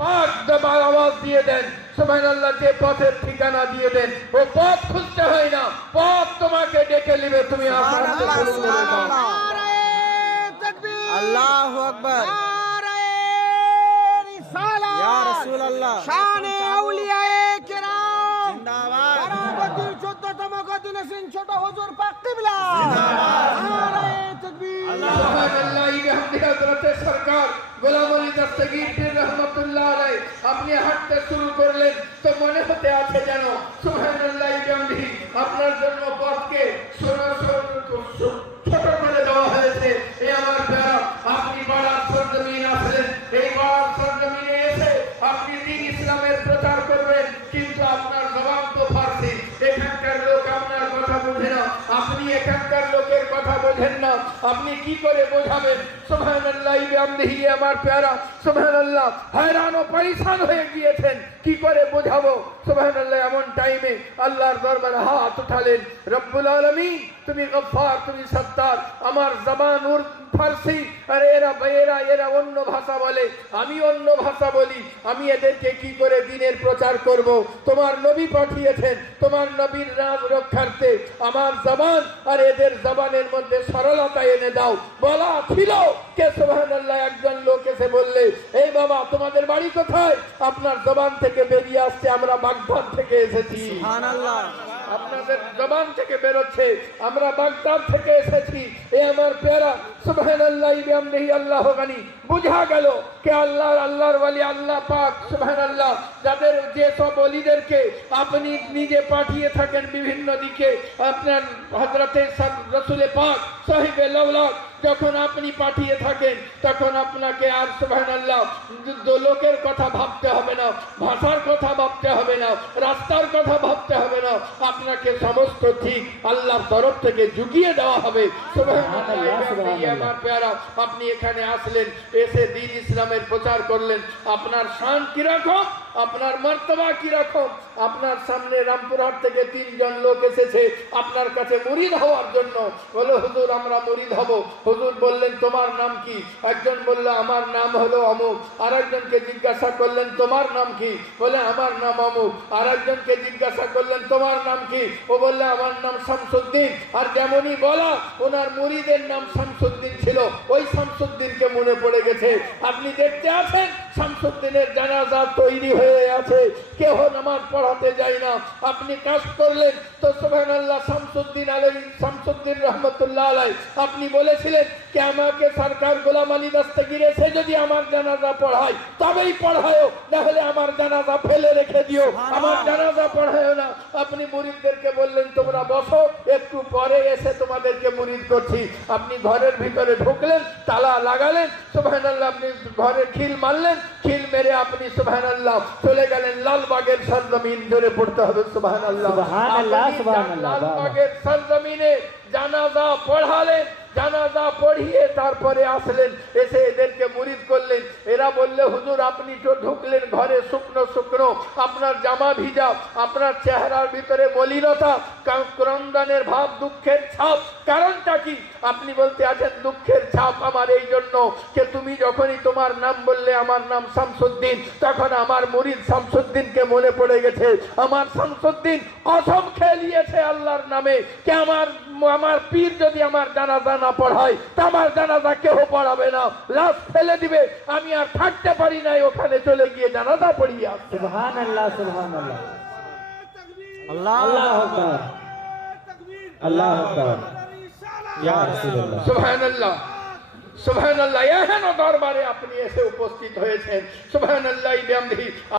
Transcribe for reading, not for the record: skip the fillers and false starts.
পাক দবার আওয়াজ দিয়ে দেন সুবহানাল্লাহ। যে পথের ঠিকানা দিয়ে দেন ও পথ খুঁজতে হয় না, পথ তোমাকে ডেকে নেবে, তুমি আসতে শুরু করে দাও। আল্লাহু আকবার, ইয়া রাসূলুল্লাহ, শানে আউলিয়ায়ে কেরাম জিন্দাবাদ, কারামতির 14তম গদিনশীন ছোট হুজুর পাক কিবলা নারায়ে তাকবীর। সুবহানাল্লাহ। ইবনে হযরতে সরকার গোলাম আলী দস্তগীর পীর রহমাতুল্লাহ আলাইহি আপনি হাঁটতে শুরু করলেন তো মনে হতে আছে যেন সুবহানাল্লাহ ইবনে আপনার জন্য পথকে ছোট করে দেওয়া হয়েছে। এই আমার প্যারা, আপনি বাড়ার সরজমিন আসলেন, এই বাড়ার সরজমিনে এসে আপনি দ্বীন ইসলামের প্রচার করবেন, কিন্তু আপনার জবান তো ফারসি, এখানকার লোক আপনার কথা বোঝে না, আপনি এখানকার লোকের কথা বোঝেন না, আপনি কি করে বোঝাবেন? সুবহানাল্লাহ বিহামদিহি আমার প্যারা সুবহানাল্লাহ হয়রান ও পরেশান হয়ে গিয়েছেন, কি করে বোঝাবো? সুবহানাল্লাহ এমন টাইমে আল্লাহর দরবারে হাত উঠালেন, রব্বুল আলামিন তুমি গফফার, তুমি সত্তার, আমার জবান ফারসি, আর এরা অন্য ভাষা বলে, আমি অন্য ভাষা বলি, আমি এদেরকে কি করে দ্বীনের প্রচার করব? তোমার নবী পাঠিয়েছেন, তোমার নবীর রাজ রক্ষার্থে আমার জবান আর এদের জবানের মধ্যে সরলতা এনে দাও। বলা ছিল কে সুবহানাল্লাহ একজন লোক এসে বললে, এই বাবা তোমাদের বাড়ি কোথায়? আপনার জবান থেকে বেরিয়ে আসছে আমরা বাগদাদ থেকে এসেছি। সুবহানাল্লাহ, আপনাদের জবান থেকে বেরোচ্ছে আমরা বাগদাদ থেকে এসেছি। এ আমার প্যারা সুবহানাল্লাহ বিহামদিহি আল্লাহ গানি, বুঝা গেল কে আল্লাহর ওয়ালি আল্লাহ পাক সুবহানাল্লাহ, যাদের যে সব ওলিদেরকে আপনি নিজে পাঠিয়ে থাকেন বিভিন্ন দিকে, আপনার হযরতে রাসূল পাক সাহিবে লাউলাক যখন আপনি পাঠিয়ে থাকেন তখন আপনাকে আর সুবহানাল্লাহ লোকের কথা ভাবতে হবে না, ভাষার কথা ভাবতে হবে না, রাস্তার কথা ভাবতে হবে না, আপনাকে সমস্ত ঠিক আল্লাহর তরফ থেকে জুগিয়ে দেওয়া হবে। সুবহানাল্লাহ আমার প্যারা, আপনি এখানে আসলেন, এসে দ্বীন ইসলামের প্রচার করলেন, আপনার শান কিরকম, আপনার মর্তবা কিরকম? আপনার সামনে রামপুরহাট থেকে 3 জন লোক এসেছে আপনার কাছে মুরিদ হওয়ার জন্য। বলে হুজুর আমরা মুরিদ হব। হুজুর বললেন তোমার নাম কি? একজন বলল আমার নাম হলো অমুক। আরেকজনকে জিজ্ঞাসা করলেন তোমার নাম কি? বলে আমার নাম অমুক। আরেকজনকে জিজ্ঞাসা করলেন তোমার নাম কি? ও বললে আমার নাম শামসুদ্দিন। আর যেমনই বলা ওনার মুরিদের নাম শামসুদ্দিন ছিল, ওই শামসুদ্দিনকে মনে পড়ে গেছে। আপনি দেখতে আছেন শামসুদ্দিনের জানাজা তৈরি হয়ে আছে, কেহ নামাজ পড়াতে যায় না। আপনি কাজ করলেন তো সুবহানাল্লাহ শামসুদ্দিন রহমতুল্লাহ আলাইহি আপনি বলেছিলেন যে আমাকে সরকার গোলাম আলী দস্তগীর এসে যদি আমার জানাজা পড়ায় তবেই পড়ায়ও, না হলে আমার জানাজা ফেলে রেখে দিও, আমার জানাজা পড়ায়ও না। আপনি মুরিদদেরকে বললেন তোমরা বসো, একটু পরে এসে তোমাদেরকে মুরিদ করছি। আপনি ঘরের ভিতরে ঢুকলেন, তালা লাগালেন, সুবহানাল্লাহ আপনি ঘরে খিল মারলেন, খিল মেরে আপনি সুবহানাল্লাহ চলে গেলেন লালবাগের সরজমিন, জোরে পড়তে হবে সুবহানাল্লাহ। লালবাগের সরজমিনে জানাজা পড়ালেন, জানাজা পড়িয়ে তারপরে আসলেন, এসে এদেরকে মুরিদ করলেন। এরা বললে হুজুর আপনি তো ঢুকলেন ঘরে শুকনো শুকনো, আপনার জামা ভিজা, আপনার চেহারার ভিতরে মলিনতা, ক্রন্দনের ভাব, দুঃখের ছাপ, কারণটা কি? আপনি বলতে আছেন দুঃখের ছাপ আমার এই জন্য যে তুমি যখনই তোমার নাম বললে আমার নাম শামসুদ্দিন, তখন আমার মুরিদ শামসুদ্দিনকে মনে পড়ে গেছে। আমার শামসুদ্দিন কসম খেয়ে নিয়েছে আল্লাহর নামে যে আমার পীর যদি আমার জানাজা না পড়ায় তা আমার জানাজা কেউ পড়াবে না, লাশ ফেলে দিবে। আমি আর থাকতে পারি নাই, ওখানে চলে গিয়ে জানাজা পড়িয়ে আসছে। সুবহানাল্লাহ, সুবহানাল্লাহ, আল্লাহু আকবার, আল্লাহু আকবার, ইয়া রাসূলুল্লাহ, সুবহানাল্লাহ, সুবহানাল্লাহ। এহেন দরবারে আপনি এসে উপস্থিত হয়েছেন, সুবহানাল্লাহ বিহামদিহি।